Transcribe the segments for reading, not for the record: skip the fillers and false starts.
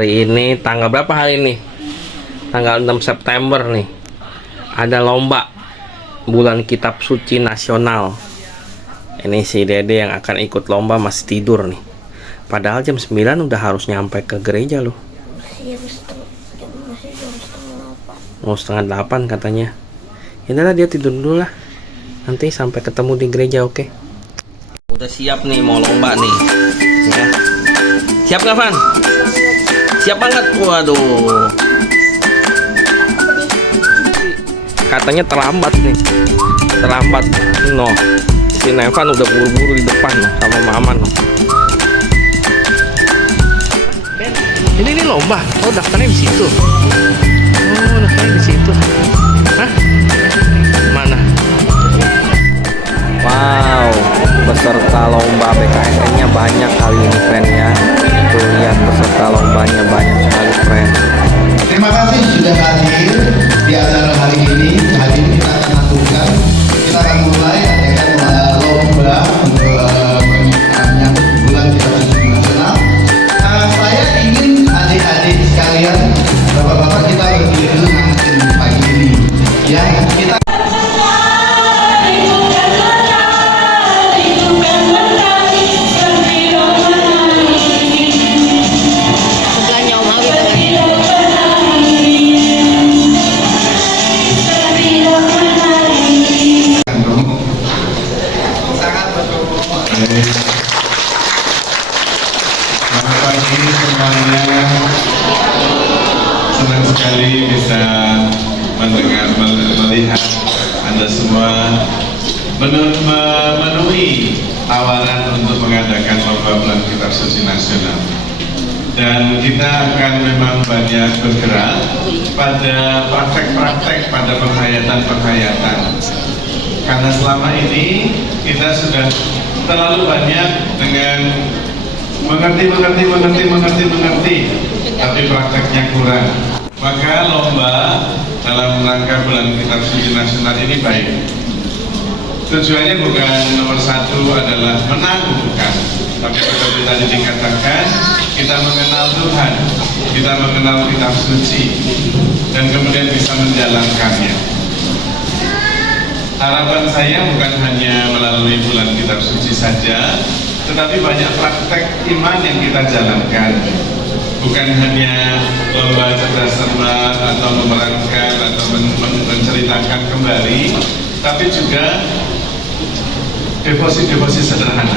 Hari ini tanggal berapa hari ini? Tanggal 6 September nih. Ada lomba bulan kitab suci nasional. Ini si Dede yang akan ikut lomba masih tidur nih. Padahal jam 9 udah harus nyampe ke gereja loh. Mau setengah 8 katanya. Yaudah dia tidur dulu lah. Nanti sampai ketemu di gereja, oke? Udah siap nih mau lomba nih. Ya. Siap nggak, Van? Siap banget. Waduh. Katanya terlambat nih. Terlambat. No. Si Nevan udah buru-buru di depan loh sama Mama loh. Ini lomba. Oh, daftarnya di situ. Oh, daftarnya di situ. Hah? Mana? Wow, peserta lomba BKSN-nya banyak kali ini, friend ya. Tuh lihat peserta lombanya banyak sekali, friend. Terima kasih sudah hadir di acara hari ini. Hari ini kita akan lakukan, kita akan mulai adakan lomba untuk menyambut bulan kitab suci nasional. Saya ingin adik-adik sekalian, bapak-bapak kita berdiri dulu ngantin pagi ini. Ya, kita senang sekali bisa mendengar, melihat Anda semua memenuhi tawaran untuk mengadakan lomba bulan kitab suci nasional. Dan kita akan memang banyak bergerak pada praktek-praktek, pada penghayatan-penghayatan. Karena selama ini kita sudah terlalu banyak dengan mengerti, tapi prakteknya kurang. Maka lomba dalam rangka bulan kitab suci nasional ini baik. Tujuannya bukan nomor satu adalah menang, bukan. Tapi seperti tadi dikatakan, kita mengenal Tuhan, kita mengenal kitab suci, dan kemudian bisa menjalankannya. Harapan saya bukan hanya melalui bulan kitab suci saja, tetapi banyak praktek iman yang kita jalankan. Bukan hanya lomba cerdas cermat atau memerankan atau menceritakan kembali, tapi juga devosi-devosi sederhana.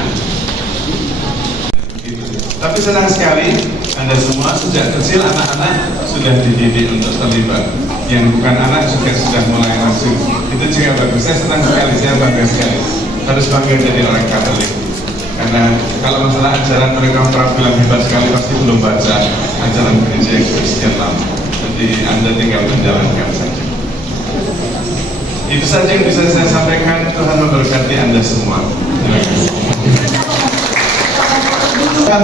Tapi senang sekali Anda semua sejak kecil anak-anak sudah dididik untuk terlibat. Yang bukan anak juga sudah mulai masuk. Itu juga bagus. Saya senang sekali, saya bangga sekali. Harus bangga jadi orang Katolik. Karena kalau masalah ajaran mereka bilang hebat sekali, pasti belum baca ajaran gereja yang Kristen lama. Jadi Anda tinggal menjalankan saja. Itu saja yang bisa saya sampaikan. Tuhan memberkati Anda semua. Terima kasih.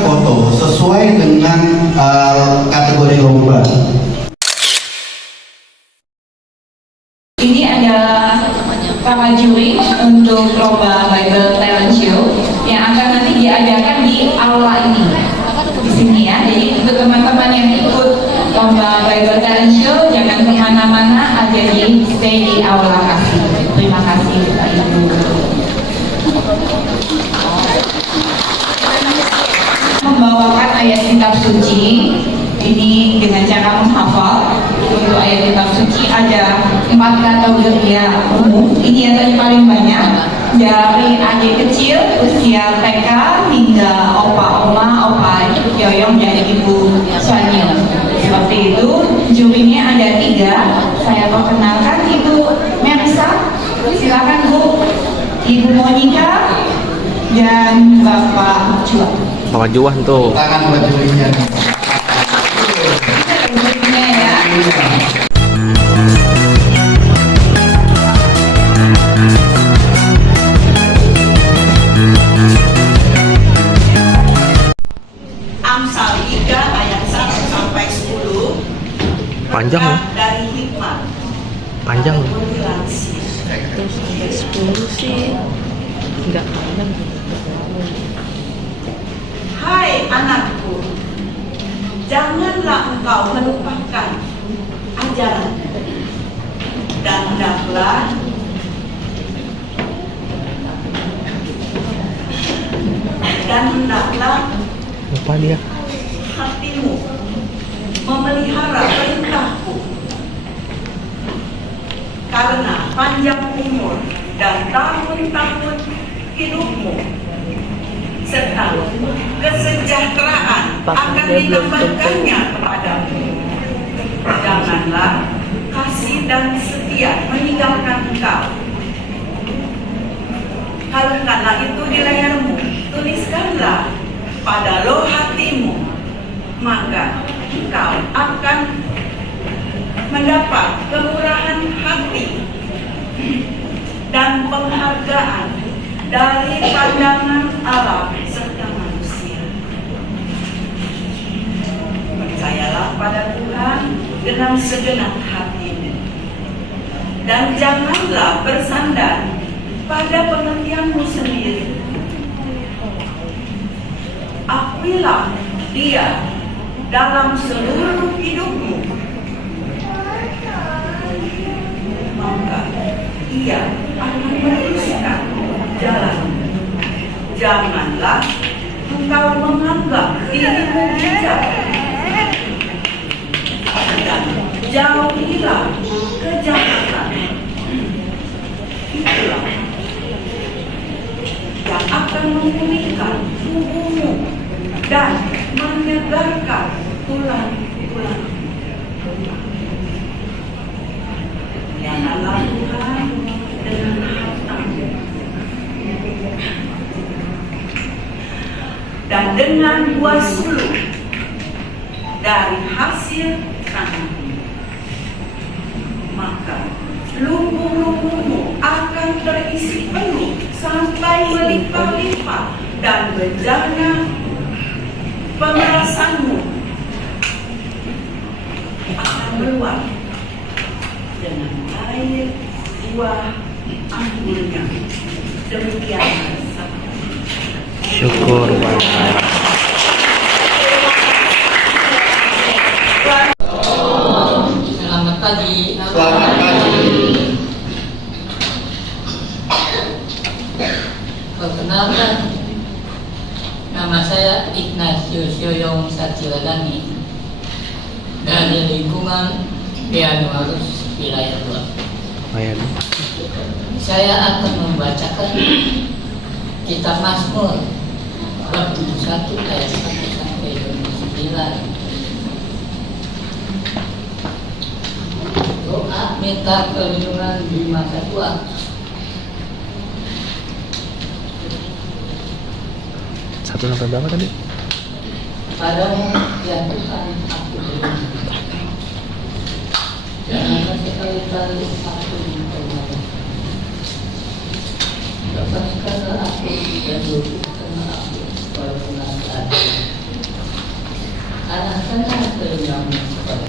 foto sesuai dengan kategori lomba. Ini adalah para juri untuk lomba Bible Talent Show yang akan nanti diadakan di aula ini, di sini ya. Jadi untuk teman-teman yang ikut lomba Bible Talent Show jangan kemana-mana, aja di stay di aula kasih. Terima kasih Pak Ibu. Membawakan ayat kitab suci ini dengan cara menghafal. Untuk ayat kitab suci ada 4 kategori umum. Ini yang tadi paling banyak, dari adik kecil usia TK hingga opa oma, opa yoyong dan ibu Suanyil. Seperti itu. Jurinya ada 3. Saya perkenalkan Ibu Merisa, silakan Bu. Ibu Monica dan Bapak Juan. Bapak Juan tuh. Tangan buat jurinya. Jurinya ya. Amsal 3 ayat 1 sampai 10. Panjang loh. Dari hikmat. Panjang loh. Terus 10 sih enggak panjang. Hai anakku, janganlah engkau melupakan ajaran dan hendaklah Lupa dia. hatimu memelihara perintahku, karena panjang umur dan tahun-tahun hidupmu serta kesejahteraan akan ditambahkannya kepadamu. Janganlah kasih dan setia meninggalkan engkau. Kalungkanlah itu di lehermu, tuliskanlah pada loh hatimu, maka engkau akan mendapat kemurahan hati dan penghargaan dari pandangan Allah serta manusia. Percayalah pada Tuhan dengan segenap hatimu, dan janganlah bersandar pada pengertianmu sendiri. Akuilah Dia dalam seluruh hidupmu, maka Ia akan meluruskan jalan. Janganlah engkau menganggap dirimu bijak, dan jauhilah kejahatan. Itulah yang akan memulihkan tubuhmu dan menyegarkan tulang-tulang. Muliakanlah Tuhan dengan hartamu dan dengan buah suluk dari hasil tanganmu, maka lubung-lubungmu akan terisi penuh sampai melimpah-limpah, dan bejana pemerasanmu akan meluap dengan air buah anggurnya. Demikianlah sabda. Syukur Bapak. Selamat pagi. Selamat pagi. Perkenalkan, nama saya Ignatius Yoyong Satsiladani dari lingkungan Beanuarus Wilayah 2. Ayan. Saya akan membacakan Kitab Mazmur bab 71 ayat 1 sampai 29. Doa minta perlindungan di masa tua. Satu sampai berapa tadi? Padamu ya Tuhan aku berlindung. Jangan sekali-kali aku dipermalukan. Lepaskanlah aku dan luputkanlah aku walaupun ada. Arahkanlah kerendahanmu kepada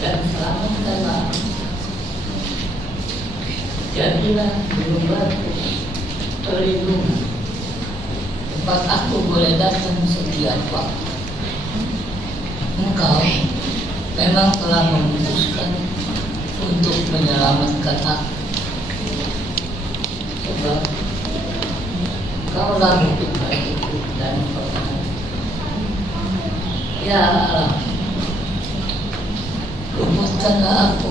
dan selamatkanlah. Jadilah gunung batu perlindungan, tempat aku boleh datang setiap waktu. Engkau memang telah memutuskan untuk menyelamatkan aku, sebab Engkaulah bukit bagiku dan pertahanan. Ya Allah, luputkanlah aku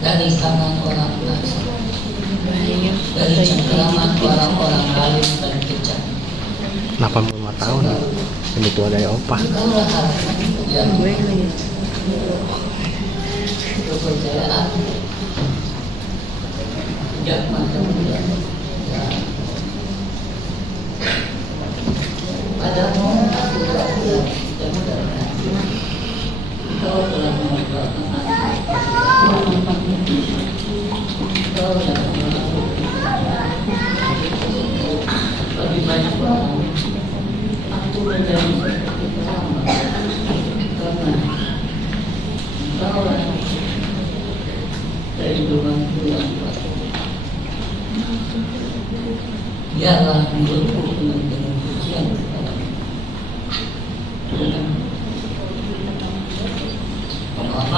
dari tangan orang fasik, dari cengkraman orang-orang zalim dan kejam. 85 tahun. Lebih tua dari Opa. Engkaulah harapan yang kepercayaan sejak masa muda. Padamu aku berdoa dan berhati. Engkau telah mengumpulkan aku. Engkau yang bagi banyak orang, aku menjadi seperti terlambat karena Engkau lah perlindunganku yang kuat. Biarlah mulutku penuh dengan pujian kepadamu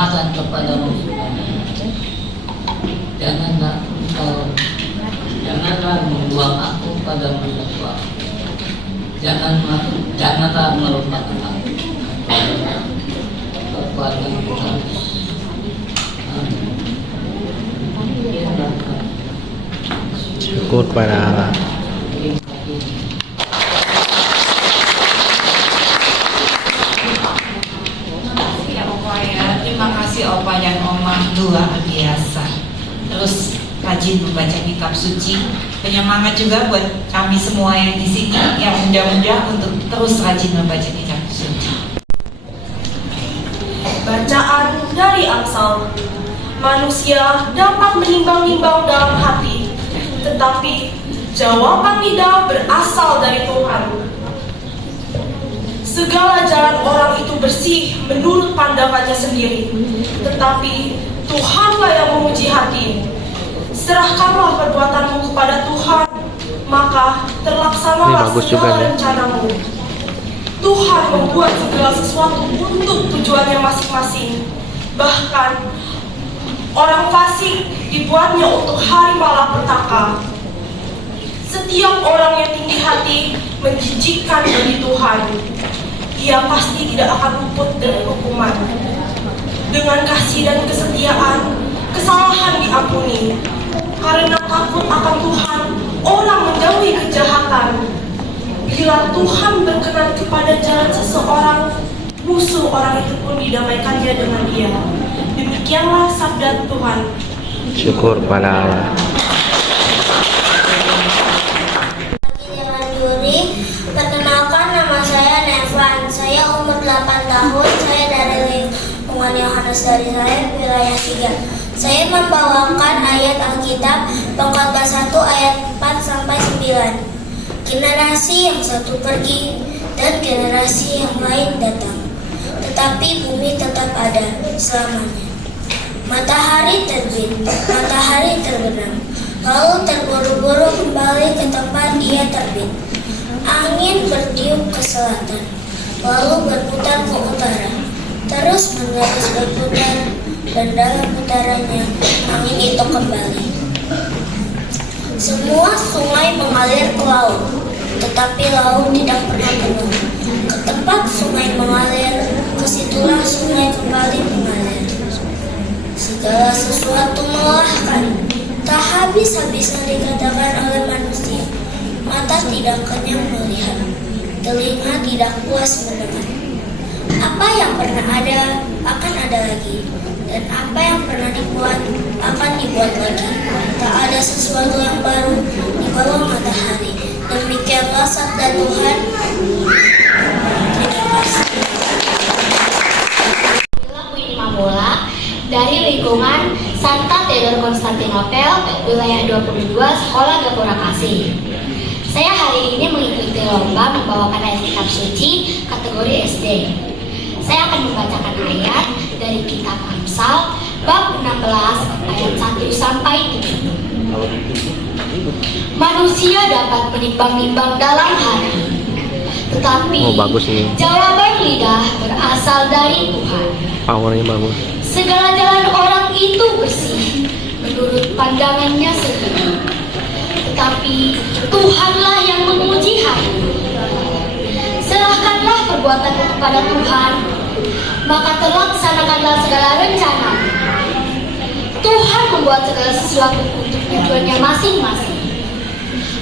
kehormatan kepadamu semuanya. Janganlah membuang aku pada masa tua. Janganlah melupakan aku kepada Tuhan. Syukur pada Allah. Ya Opa ya, terima kasih Opa dan Oma, luar biasa. Terus rajin membaca kitab suci, penyemangat juga buat kami semua yang di sini, yang muda-muda untuk terus rajin membaca kitab suci. Bacaan dari Amsal. Manusia dapat menimbang-nimbang dalam hati, tetapi jawaban lidah berasal dari Tuhan. Segala jalan orang itu bersih menurut pandangannya sendiri, tetapi Tuhanlah yang menguji hati. Serahkanlah perbuatanmu kepada Tuhan, maka terlaksanalah bagus juga, segala ya. rencanamu. Tuhan membuat segala sesuatu untuk tujuannya masing-masing. Bahkan orang fasik dibuatnya untuk hari malapetaka. Setiap orang yang tinggi hati menjijikkan bagi Tuhan. Ia pasti tidak akan luput dari hukuman. Dengan kasih dan kesetiaan, kesalahan diampuni. Karena takut akan Tuhan, orang menjauhi kejahatan. Bila Tuhan berkenan kepada jalan seseorang, musuh orang itu pun didamaikannya dengan dia. Demikianlah sabda Tuhan. Syukur pada Allah. Dengan juri, perkenalkan nama saya Nevan. Saya umur 8 tahun. Saya dari lingkungan Yohanes dari saya wilayah 3. Saya membawakan ayat Alkitab Pengkhotbah 1 ayat 4 sampai 9. Generasi yang satu pergi dan generasi yang lain datang, tetapi bumi tetap ada selamanya. Matahari terbit, matahari terbenam, lalu terburu-buru kembali ke tempat ia terbit. Angin bertiup ke selatan, lalu berputar ke utara, terus menerus berputar, dan dalam putarannya angin itu kembali. Semua sungai mengalir ke laut, tetapi laut tidak pernah penuh. Ke tempat sungai mengalir, ke situlah sungai kembali mengalir. Segala sesuatu melelahkan, tak habis-habisnya dikatakan oleh manusia. Mata tidak kenyang melihat, telinga tidak puas mendengar. Apa yang pernah ada akan ada lagi, dan apa yang pernah dibuat akan dibuat lagi. Tak ada sesuatu yang baru di bawah matahari. Demikianlah sabda Tuhan. Terima kasih. Aku ini Mamola dari lingkungan Santa Theodor Konstantinopel, wilayah 22, Sekolah Gapura Kasih. Saya hari ini mengikuti lomba membawakan ayat kitab suci kategori SD. Saya akan membacakan ayat dari kitab Amsal bab 16 ayat 1 sampai 7. Manusia dapat menimbang-nimbang dalam hati, tetapi bagus nih. jawaban lidah berasal dari Tuhan. Powernya bagus. Segala jalan orang itu bersih menurut pandangannya sendiri, tetapi Tuhanlah yang menguji hati. Serahkanlah perbuatanmu kepada Tuhan, maka terlaksanakanlah segala rencana. Tuhan membuat segala sesuatu untuk tujuannya masing-masing.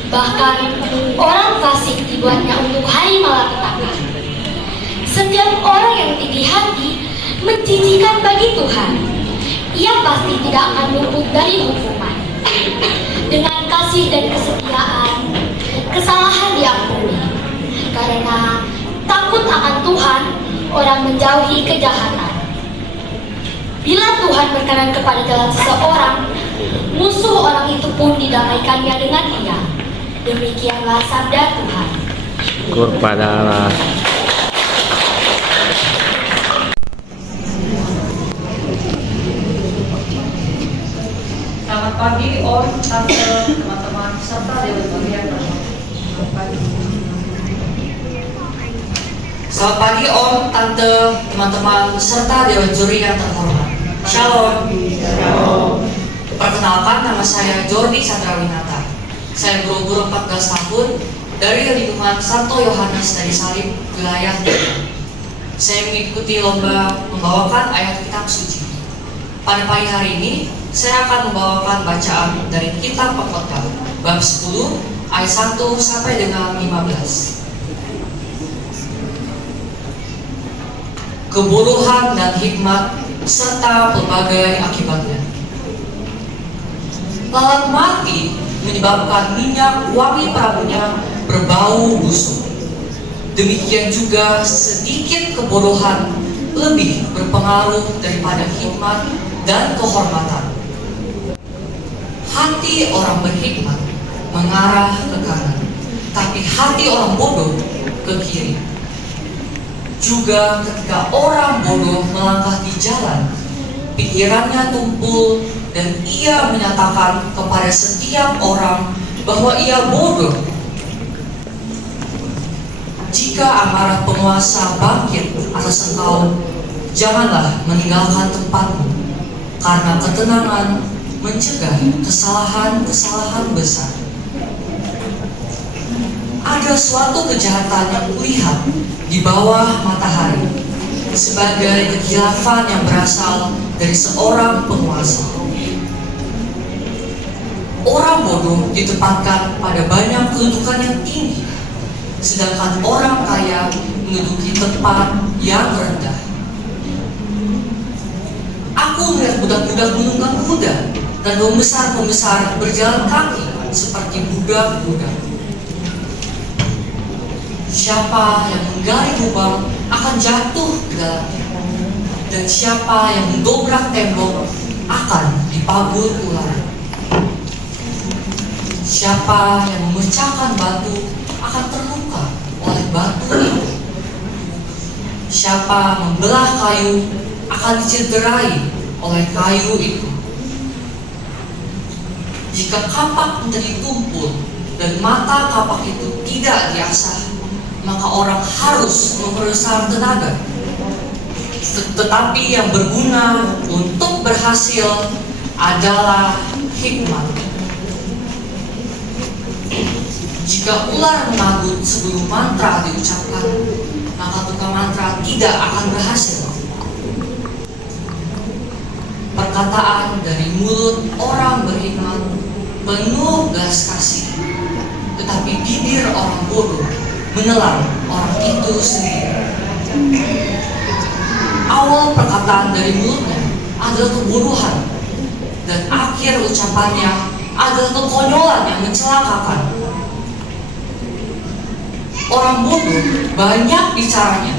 Bahkan orang fasik dibuatnya untuk hari malapetaka. Setiap orang yang tinggi hati menjijikan bagi Tuhan. Ia pasti tidak akan luput dari hukuman. Dengan kasih dan kesetiaan, kesalahan diampuni. Karena takut akan Tuhan, orang menjauhi kejahatan. Bila Tuhan berkenan kepada jalan seseorang, musuh orang itu pun didamaikannya dengan dia. Demikianlah sabda Tuhan. Syukur pada Allah. Selamat pagi Om, Tante, teman-teman, serta Dewan Bagian. Selamat pagi Om, Tante, teman-teman, serta Dewan Juri yang terhormat. Shalom. Perkenalkan, nama saya Jordi Sandrawinata. Saya berumur 14 tahun dari lingkungan Santo Yohanes dari Salib, wilayah Depok. Saya mengikuti lomba membawakan ayat kitab suci. Pada pagi hari ini, saya akan membawakan bacaan dari kitab Pengkhotbah, bab 10, ayat 1 sampai dengan 15. Kebodohan dan hikmat serta pelbagai akibatnya. Lalat mati menyebabkan minyak wangi pramunya berbau busuk. Demikian juga sedikit kebodohan lebih berpengaruh daripada hikmat dan kehormatan. Hati orang berhikmat mengarah ke kanan, tapi hati orang bodoh ke kiri. Juga ketika orang bodoh melangkah di jalan, pikirannya tumpul dan ia menyatakan kepada setiap orang bahwa ia bodoh. Jika amarah penguasa bangkit atas engkau, janganlah meninggalkan tempatmu, karena ketenangan mencegah kesalahan-kesalahan besar. Ada suatu kejahatan yang kulihat di bawah matahari sebagai kekilafan yang berasal dari seorang penguasa. Orang bodoh ditempatkan pada banyak kedudukan yang tinggi, sedangkan orang kaya menduduki tempat yang rendah. Aku melihat budak-budak menunggang kuda dan pembesar-pembesar berjalan kaki seperti budak-budak. Siapa yang menggali lubang akan jatuh ke dalamnya, dan siapa yang mendobrak tembok akan dipabur ular. Siapa yang memecahkan batu akan terluka oleh batu itu. Siapa membelah kayu akan dicederai oleh kayu itu. Jika kapak menjadi tumpul dan mata kapak itu tidak diasah, maka orang harus memperbesar tenaga. Tetapi yang berguna untuk berhasil adalah hikmat. Jika ular mengagut sebelum mantra diucapkan, maka tukang mantra tidak akan berhasil. Perkataan dari mulut orang berhikmat penuh belas kasih, tetapi bibir orang bodoh menelan orang itu sendiri. Awal perkataan dari mulutnya adalah kebodohan, dan akhir ucapannya adalah kekonyolan yang mencelakakan. Orang bodoh banyak bicaranya,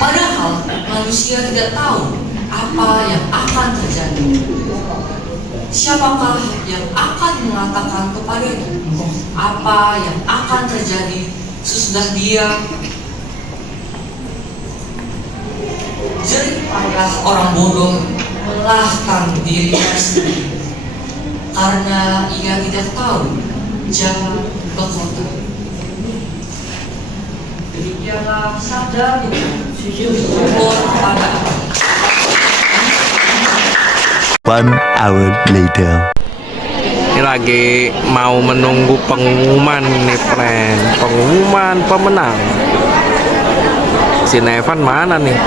padahal manusia tidak tahu apa yang akan terjadi. Siapakah yang akan mengatakan kepadanya apa yang akan terjadi sesudah dia? Jerih payah orang bodoh melahkan dirinya sendiri, karena ia tidak tahu jalan ke kota. Demikianlah sabda syukur kepada Allah. 1 hour later. Ini lagi mau menunggu pengumuman nih, friend. Pengumuman pemenang. Si Nevan mana nih?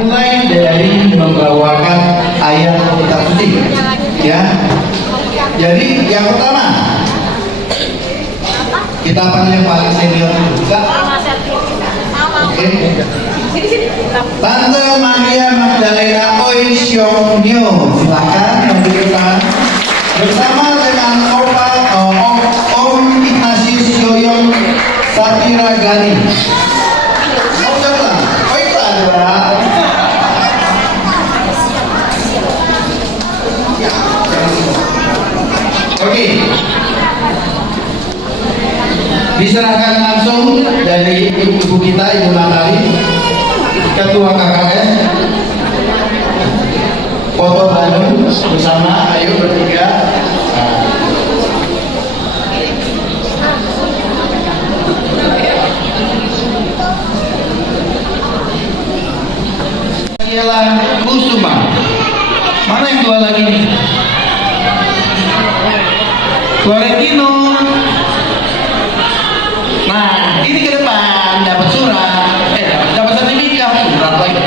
Mulai dari membawakan ayat kitab suci, ya. Jadi yang pertama kita panggil yang paling senior juga. Oke. Tante Maria Magdalena Oisyonyo, silakan memberi tangan bersama dengan Om Ignatius Yoyon Satiragani. Oh jangan, oh itu ada. Oke. diserahkan langsung dari ibu kita, Ibu Natali, Ketua KKS. Foto Bandung bersama, ayo bertiga. Ialah Kusuma. Mana yang dua lagi nih? Florentino. Nah, ini ke depan dapat surat, dapat sertifikat, surat lagi.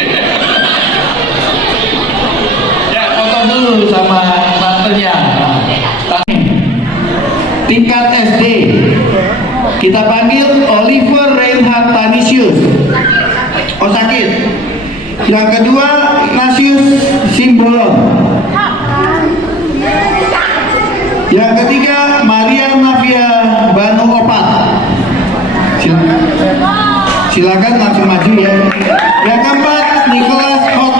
Ya, foto dulu sama partnernya. Tingkat SD, kita panggil Oliver Reinhard Tanisius. Oh, sakit. Yang kedua, Nasius Simbolon. Yang ketiga, Maria Navia Banu Opat. Silakan langsung maju ya. Yang keempat, Nicholas Hot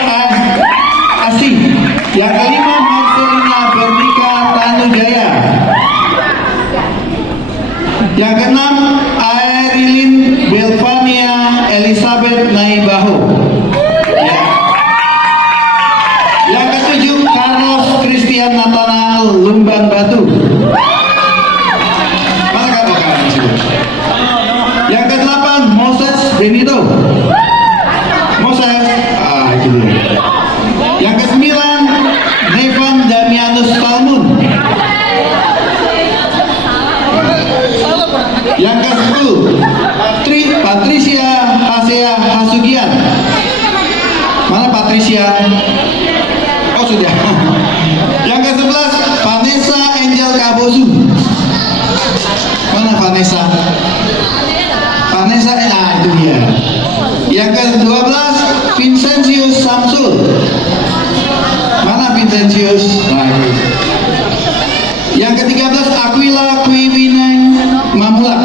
Asih. Yang kelima, Marcelina Bernika Tanujaya. Yang keenam, Airilin Belvania Elizabeth Naibaho. Ya. Yang ketujuh, Carlos Christian Nathanael Lumban Batu. Mana kawan-kawan di situ? Yang kedelapan, Moses Benito. Moses, itu dia. Yang kesembilan, Nevan Damianus Talmun. Yang ke-10, Patricia Hasea Hasugian. Mana Patricia? Oh, sudah. Yang ke-11, Vanessa Angel Kabosu. Mana Vanessa? Vanessa, itu dia. Yang ke-12, Vincentius Samsul. Mana Vincentius? Nah, itu. Yang ke-13, Aquila Kwiwineng Mamulak.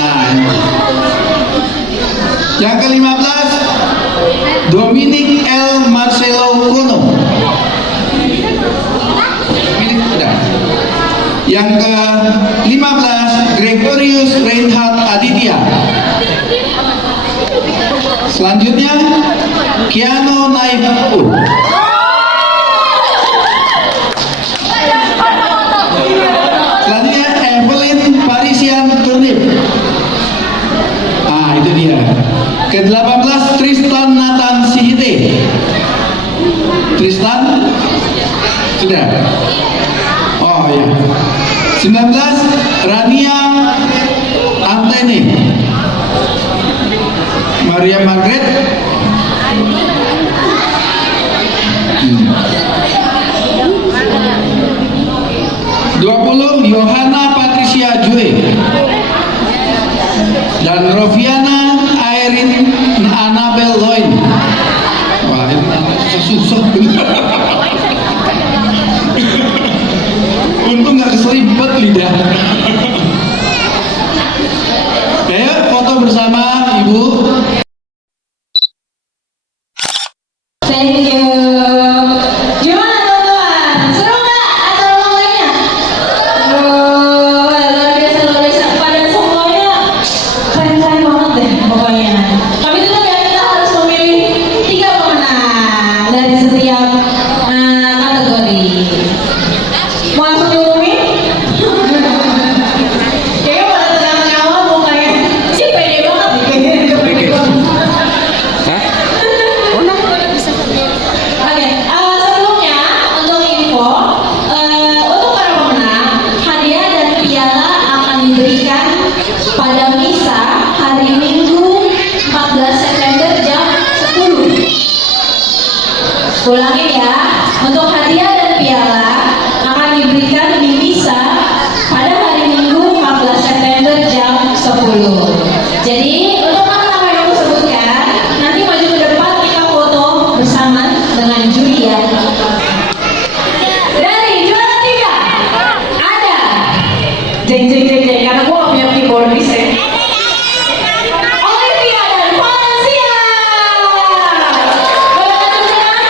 Nah, ini. Yang ke-15, Dominic L. Marcelo Kuno. Yang ke-15, Gregorius Reinhard Aditya. Selanjutnya, Kiano Naif. Selanjutnya, Evelyn Parisian Turnip. Ah, itu dia. Ke-18, Tristan Nathan Sihite. Tristan? Sudah? Oh ya. 19, Rania Antene. Maria Margaret. 20, Yohana Patricia Jue. Dan Roviana Airin Annabel Loin. Wah, ini susah. Untung nggak keselipet lidah. Ayo foto bersama Ibu. Thank you. Gimana teman-teman? Seru nggak acara lomba-nya? Luar biasa. Pada semuanya keren-keren banget deh pokoknya. Tapi tetap ya, kita harus memilih 3 pemenang dari setiap kategori. Mau langsung diumumin? Kayaknya pada tegang awal mukanya. Sih pede banget nih kayaknya. Hah? Oke, sebelumnya untuk info, untuk para pemenang, hadiah dan piala akan diberikan pada misa hari Minggu 14 September jam 10. Ulangin ya, untuk hadiah dan piala akan diberikan di misa pada hari Minggu 14 September jam 10. Jadi untuk nama-nama yang aku sebutkan, nanti maju ke depan kita foto bersama dengan juri ya. Dari juara 3 ada jeng karena gua gak punya keyboardis ya. Olivia dan Valencia. Boleh maju ke depan?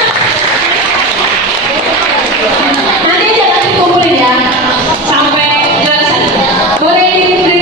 Nanti jangan dikumpulin ya sampai juara 1. Boleh diri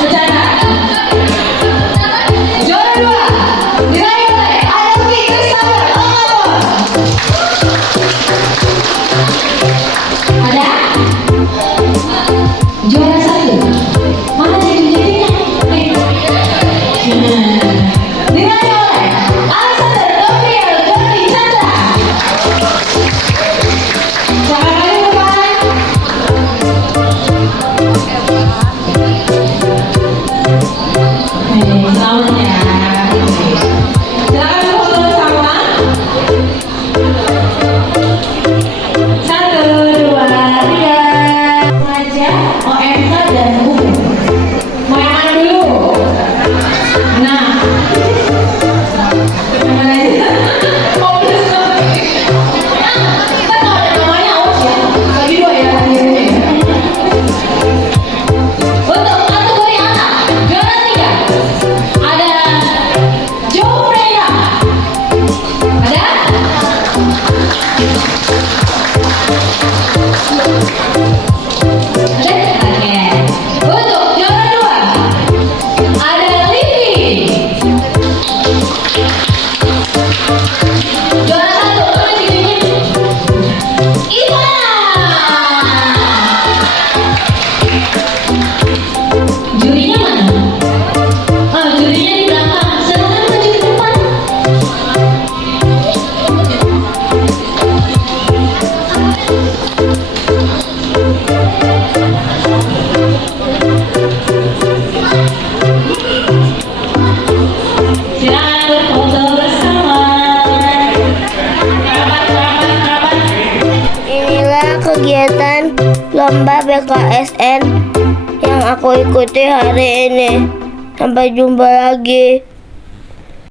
Bercanda. Juara 2 diraih oleh Adelvi Christopher Ongabor. Ada? Juara 1. Mana jadinya? Diraih oleh Alexander Gabriel Jordi Chandra. Siapa kali depan? Selamat ya. Silakan foto bersama. 1, 2, 3. Sengaja, OMK dan umum. Mau yang mana dulu? Nah. Yang mana aja? Oh, belum. Kita tahu ada namanya OS ya. Bagi 2 ya. Untuk kategori anak, juara 3 ada Joe Freda. Ada? Ada? Oke. Untuk juara 2 ada Livi. Juara 1 mana jadinya? Ivana. Jurinya mana? Oh, jurinya di belakang. Silakan maju ke depan. Silakan berfoto bersama. Kerabat. Inilah kegiatan lomba BKSN yang aku ikuti hari ini. Sampai jumpa lagi.